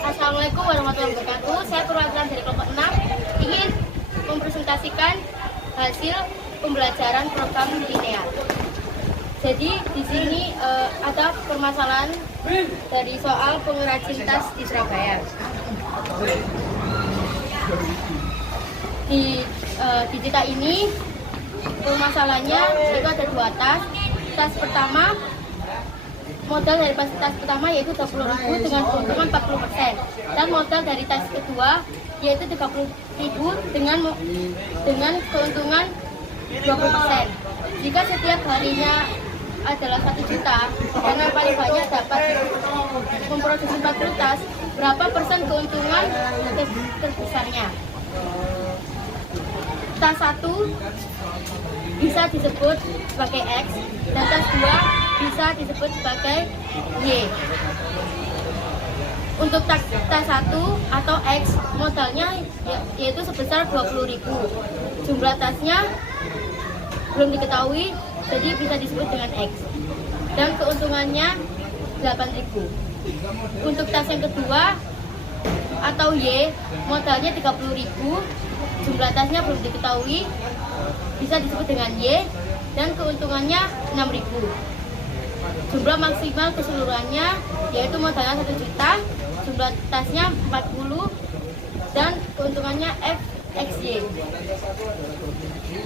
Assalamualaikum warahmatullahi wabarakatuh. Saya perwakilan dari kelompok 6 ingin mempresentasikan hasil pembelajaran program linear. Jadi di sini ada permasalahan dari soal pengrajin tas di Surabaya. Di cerita ini permasalahannya itu ada dua tas. Tas pertama, modal dari tas pertama yaitu 20.000 dengan keuntungan 40%, dan modal dari tas kedua yaitu 30.000 dengan keuntungan 20%. Jika setiap harinya adalah 1 juta, karena paling banyak dapat memproduksi 40 tas, berapa persen keuntungan terbesarnya? Tas 1 bisa disebut sebagai X dan tas 2 bisa disebut sebagai Y. Untuk tas 1 atau X, modalnya yaitu sebesar 20.000. Jumlah tasnya belum diketahui, jadi bisa disebut dengan X. Dan keuntungannya 8.000. Untuk tas yang kedua atau Y, modalnya 30.000. Jumlah tasnya belum diketahui, bisa disebut dengan Y, dan keuntungannya 6.000. Jumlah maksimal keseluruhannya yaitu modalnya 1 juta, jumlah tasnya 40, dan keuntungannya FXY.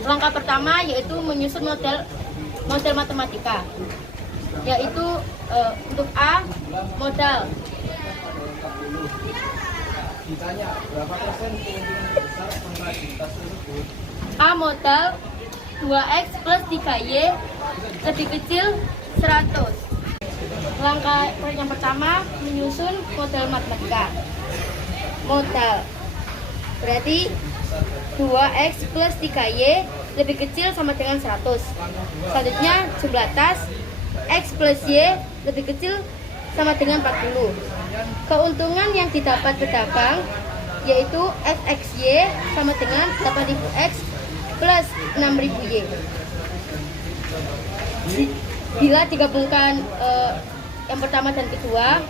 Langkah pertama yaitu menyusun model matematika, yaitu untuk A, modal. Ditanya berapa persen keuntungan besar pengrajin tas tersebut? A, modal 2X plus 3Y lebih kecil 100. Langkah yang pertama menyusun model matematika. Modal berarti 2X plus 3Y lebih kecil sama dengan 100. Selanjutnya jumlah tas X plus Y lebih kecil sama dengan 40. Keuntungan yang didapat pedagang yaitu FXY sama dengan 8.000X plus 6.000Y. Bila digabungkan yang pertama dan kedua,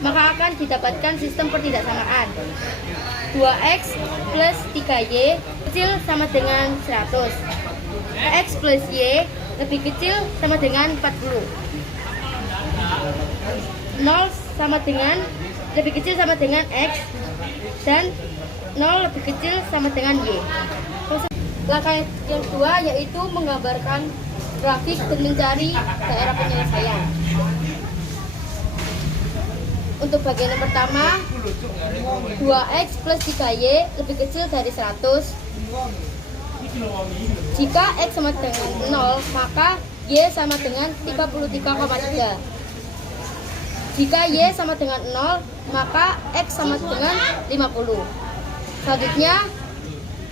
maka akan didapatkan sistem pertidaksamaan. 2X plus 3Y kecil sama dengan 100. X plus Y lebih kecil sama dengan 40. 0 sama dengan lebih kecil sama dengan X, dan 0 lebih kecil sama dengan Y. Langkah yang kedua yaitu menggambarkan grafik dan mencari daerah penyelesaian. Untuk bagian yang pertama, 2X plus 3Y lebih kecil dari 100. Jika X sama dengan 0, maka Y sama dengan 33,3. Jika Y sama dengan 0, maka X sama dengan 50. Selanjutnya,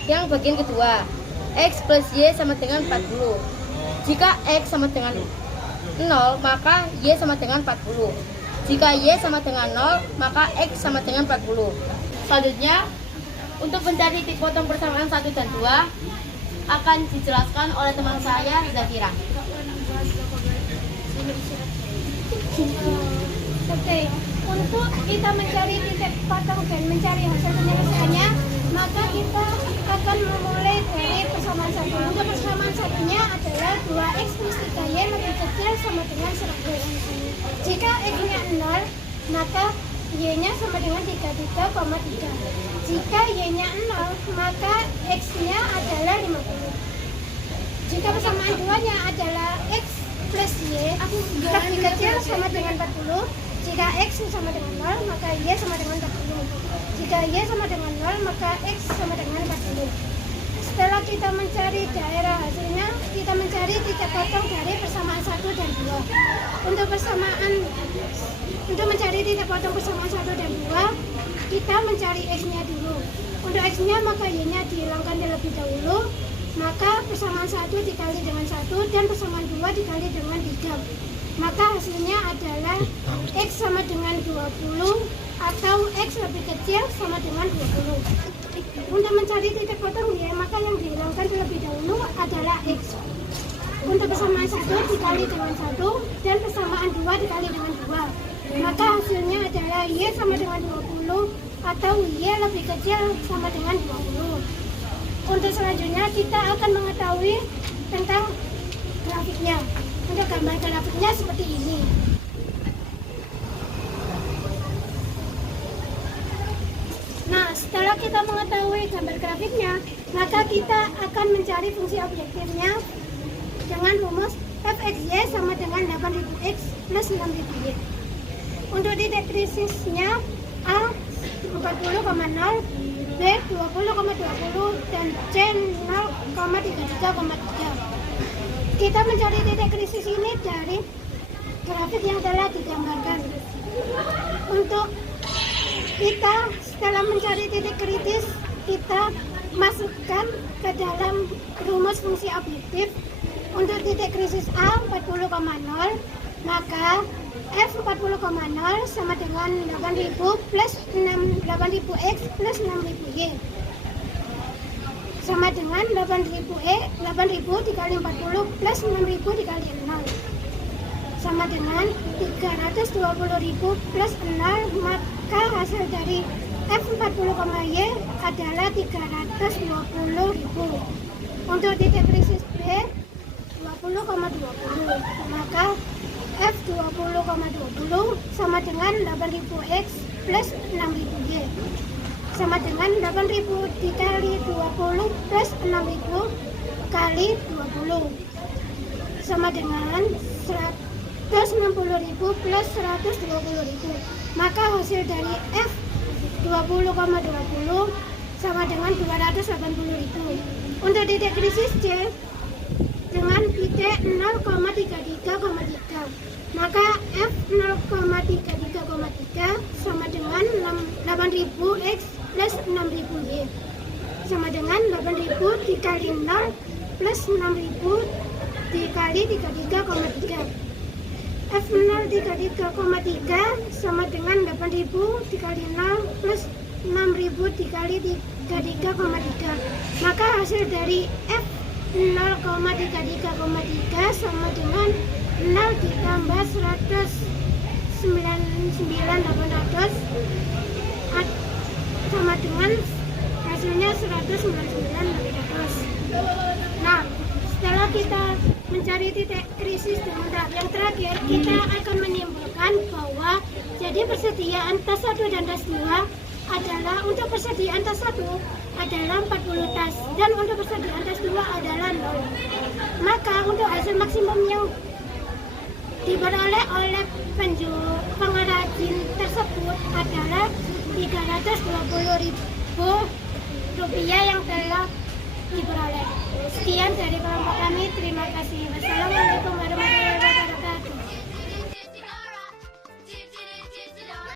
yang bagian kedua, X plus Y sama dengan 40. Jika X sama dengan 0, maka Y sama dengan 40. Jika Y sama dengan 0, maka X sama dengan 40. Selanjutnya, untuk mencari titik potong persamaan 1 dan 2 akan dijelaskan oleh teman saya, Zafira. Oke, untuk kita mencari titik potong dan mencari hasil penyelesaiannya, maka kita akan memulai dari persamaan satu. Untuk persamaan satunya adalah 2X plus 3Y lebih kecil sama dengan 100. Jika X-nya 0, maka Y-nya sama dengan 33,3. Jika Y-nya 0, maka X-nya adalah 50. Jika persamaan duanya adalah X plus Y lebih kecil sama dengan 40. Jika X sama dengan 0, maka Y sama dengan 40. Jika Y sama dengan 0, maka X sama dengan 40. Setelah kita mencari daerah hasilnya, kita mencari titik potong dari persamaan 1 dan 2. Untuk mencari titik potong persamaan 1 dan 2, kita mencari X-nya dulu. Untuk X-nya, maka Y-nya dihilangkan terlebih dahulu. Maka persamaan 1 dikali dengan 1 dan persamaan 2 dikali dengan 3. Maka hasilnya adalah X sama dengan 20 atau X lebih kecil sama dengan 20. Untuk mencari titik potong Y, maka yang dihilangkan terlebih dahulu adalah X. Untuk persamaan 1 dikali dengan 1 dan persamaan 2 dikali dengan 2. Maka hasilnya adalah Y sama dengan 20 atau Y lebih kecil sama dengan 20. Untuk selanjutnya kita akan mengetahui tentang grafiknya. Untuk gambar grafiknya seperti ini. Nah, setelah kita mengetahui gambar grafiknya, maka kita akan mencari fungsi objektifnya dengan rumus fxy sama dengan 8000x plus 6000y. Untuk titik krisisnya A 40,0, B 20,20, dan C 0,33,3. Kita mencari titik krisis ini dari grafik yang telah digambarkan. Untuk kita setelah mencari titik kritis, kita masukkan ke dalam rumus fungsi objektif. Untuk titik krisis A 40,0, maka F 40,0 sama dengan 8000 plus 8000x plus 6000y sama dengan 8000 dikali 40 plus 6000 dikali 0 sama dengan 320.000 plus 0, maka hasil dari F 40,y adalah 320.000. Untuk titik krisis B 20,20, maka F 20,20 sama dengan 8000x plus 6000y sama dengan 8000 dikali 20 plus 6000 kali 20 sama dengan 160.000 plus 120.000. Maka hasil dari F 20,20 sama dengan 280.000. Untuk titik krisis C dengan titik 0,33,3, maka F 0,33,3 sama dengan 8000x plus 6000y sama dengan 8000 dikali 0 plus 6000 dikali 33,3. F 0,33,3 sama dengan 8000 dikali 0 plus 6000 dikali 33,3. Maka hasil dari F 0,33,3 sama dengan 0 ditambah 199.800 sama dengan hasilnya 199.800. Nah, setelah kita mencari titik krisis dengan tahap yang terakhir, kita akan menyimpulkan bahwa jadi persediaan tas 1 dan tas 2 adalah untuk persediaan tas 1 adalah 40 tas dan untuk persediaan tas 2 adalah 0. Maka untuk hasil maksimum yang diperoleh oleh pengrajin tersebut adalah 320.000 rupiah yang telah diperoleh. Sekian dari kelompok kami, terima kasih.